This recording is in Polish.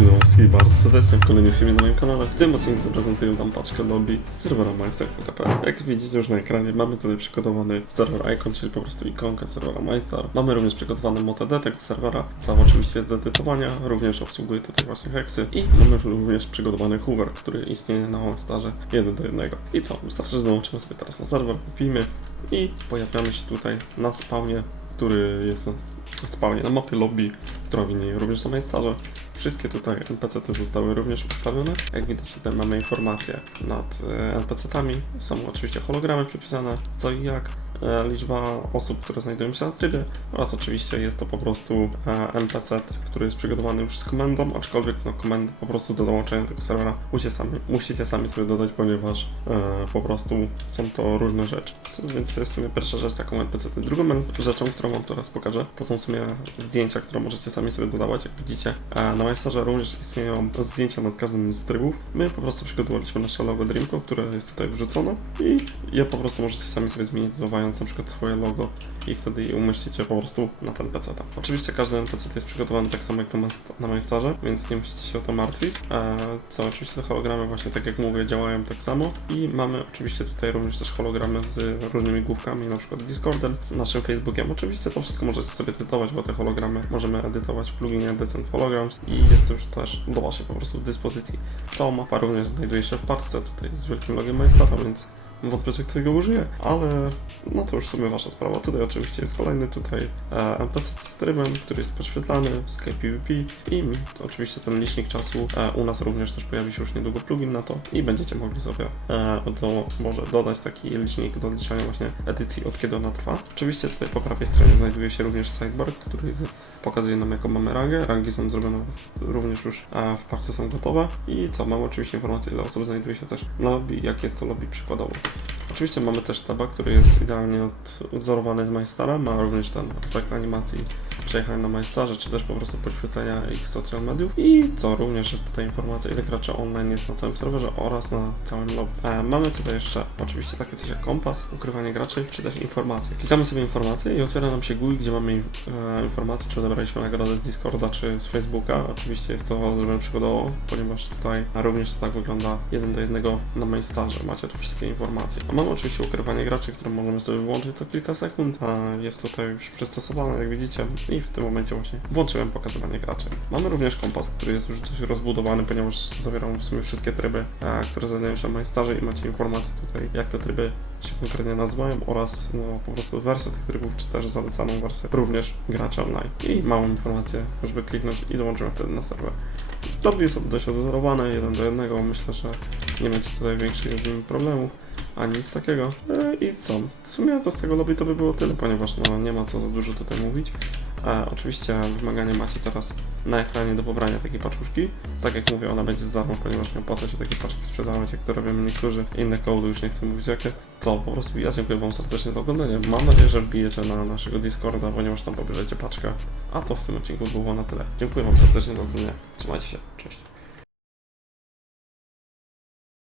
witam bardzo serdecznie w kolejnym filmie na moim kanale. W tym odcinku zaprezentuję Wam paczkę lobby z serwera Meister.pl. Jak widzicie już na ekranie mamy tutaj przygotowany serwer Icon, czyli po prostu ikonkę serwera Meister. Mamy również przygotowany MotoD tego serwera, cały oczywiście jest do edytowania, również obsługuje tutaj właśnie heksy i mamy również przygotowany Hoover, który istnieje na Meisterze jeden do jednego. I co? Wystarczy, dołączymy sobie teraz na serwer, kupimy i pojawiamy się tutaj na spawnie który jest na spawnie na mapie lobby, która winnie również na Majstarze. Wszystkie tutaj NPC-ty zostały również ustawione. Jak widać tutaj mamy informacje nad e, NPC-tami. Są oczywiście hologramy przypisane, co i jak, e, liczba osób, które znajdują się na trybie oraz oczywiście jest to po prostu e, NPC, który jest przygotowany już z komendą, aczkolwiek no komendy po prostu do dołączenia tego serwera musicie sami, musicie sami sobie dodać, ponieważ e, po prostu są to różne rzeczy. Więc to jest w sumie pierwsza rzecz, jaką NPC. Drugą rzeczą, którą wam teraz pokażę, to są w sumie zdjęcia, które możecie sami sobie dodawać. Jak widzicie, e, na Majstarze również istnieją zdjęcia nad każdym z trybów. My po prostu przygotowaliśmy nasze logo Dreamco, które jest tutaj wrzucone i je po prostu możecie sami sobie zmienić, dodawając na przykład swoje logo i wtedy je umieścicie po prostu na ten PC. Oczywiście każdy NPC jest przygotowany tak samo jak na Majstarze, więc nie musicie się o to martwić. E, co oczywiście te hologramy właśnie tak jak mówię działają tak samo i mamy oczywiście tutaj również też hologramy z różnymi główkami, na przykład Discordem, z naszym Facebookiem. Oczywiście to wszystko możecie sobie edytować, bo te hologramy możemy edytować w pluginie Decent Holograms i jest to już też do waszej po prostu dyspozycji. Cała mapa również znajduje się w paczce tutaj z wielkim logiem Majstara, więc że którego użyję, ale no to już w sumie wasza sprawa. Tutaj oczywiście jest kolejny tutaj e, NPC z trybem, który jest podświetlany, Skype PvP i to oczywiście ten licznik czasu e, u nas również też pojawi się już niedługo plugin na to i będziecie mogli sobie e, do, może dodać taki licznik do odliczania właśnie edycji od kiedy ona trwa. Oczywiście tutaj po prawej stronie znajduje się również sidebar, który pokazuje nam jaką mamy rangę. Rangi są zrobione również już e, w parce są gotowe i co, mamy oczywiście informację ile osób znajduje się też na lobby, jak jest to lobby przykładowo. Oczywiście mamy też taba, który jest idealnie odwzorowany z Majstara, ma również ten efekt animacji przejechania na Majstarze, czy też po prostu podświetlenia ich social mediów. I co, również jest tutaj informacja, ile graczy online jest na całym serwerze oraz na całym lobby. E, mamy tutaj jeszcze oczywiście takie coś jak kompas, ukrywanie graczy, czy też informacje. Klikamy sobie informacje i otwiera nam się GUI, gdzie mamy e, informacje, czy odebraliśmy nagrodę z Discorda, czy z Facebooka. Oczywiście jest to zrobione przygodowo, ponieważ tutaj również to tak wygląda jeden do jednego na Majstarze. Macie tu wszystkie informacje. A mamy oczywiście ukrywanie graczy, które możemy sobie wyłączyć co kilka sekund. A jest tutaj już przystosowane, jak widzicie. I w tym momencie właśnie włączyłem pokazywanie graczy. Mamy również kompas, który jest już dość rozbudowany, ponieważ zawiera w sumie wszystkie tryby, e, które znajdują się na Majstarze i macie informacje tutaj, jak te tryby się konkretnie nazywają oraz no, po prostu wersję tych trybów, czy też zalecaną wersję również graczy online. I małą informację, żeby kliknąć i dołączyłem wtedy na serwer. Lobby jest dość odwzorowane, jeden do jednego. Myślę, że nie będzie tutaj większych z problemów, ani nic takiego. E, I co? W sumie to z tego lobby to by było tyle, ponieważ no, nie ma co za dużo tutaj mówić. E, oczywiście wymagania macie teraz na ekranie do pobrania takiej paczuszki. Tak jak mówię, ona będzie za ponieważ nie opłaca się takie paczki sprzedawać, jak to robią niektórzy. Inne kołdy już nie chcę mówić jakie. Co, po prostu ja dziękuję wam serdecznie za oglądanie. Mam nadzieję, że wbijecie na naszego Discorda, ponieważ tam pobierzecie paczkę. A to w tym odcinku było na tyle. Dziękuję wam serdecznie za oglądanie. Trzymajcie się, cześć.